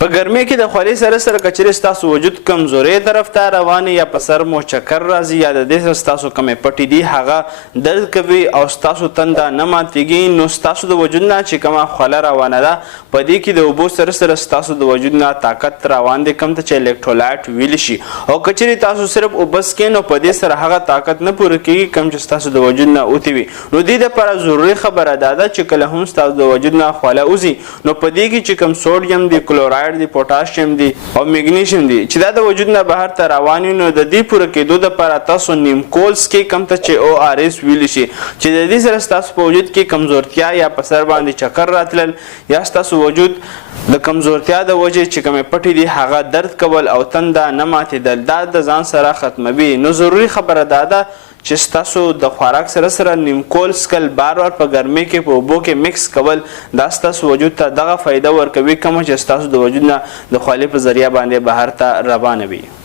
په ګرمۍ کې د خولې سره سره که چیرې ستاسو وجود کمزورۍ طرف ته روان یا په سر مو چکر راځي یا د دې سره ستاسو کومې پټې دي هغه درد کوي او ستاسو تنده نه ماتېږي، نو ستاسو د وجود نه چې کومه خوله روانه ده په دې کې د اوبو سره سره ستاسو د وجود نه طاقت روان دی، کوم ته چې الکترولایټ ویلی شي. او که چیرې تاسو صرف اوبه څښئ نو په دې سره هغه طاقت نه پوره کېږي کوم چې ستاسو د وجود نه اوتې وي. نو دې دپاره ضروري خبره دا ده چې کله هم ستاسو د وجود نه خوله وځي نو په دې کې چې کوم سوډیم دی، کلورایډ دی، پوټاشیم دی او میګنیشیم دی چې دا د وجود نه بهر ته روان وي، نو د دې پوره کېدو دپاره تاسو نیم کول څښئ کوم ته چې ORS ویلی شي، چې د دې سره ستاسو په وجود کې کمزورتیا یا په سر باندې چکر راتلل یا ستاسو وجود د کمزورتیا د وجې چې کومې پټې دي هغه درد کول او تنده نه ماتېدل دا د ځان سره ختموي. نو ضروري خبره دا ده چې ستاسو د خوراک سره سره نیم کول څکل بار بار په ګرمۍ کې په اوبو کې مکس کول دا ستاسو وجود ته دغه فایده ورکوي کومه چې ستاسو د وجود نه د خولې په ذریعه باندې بهر ته روانه وي.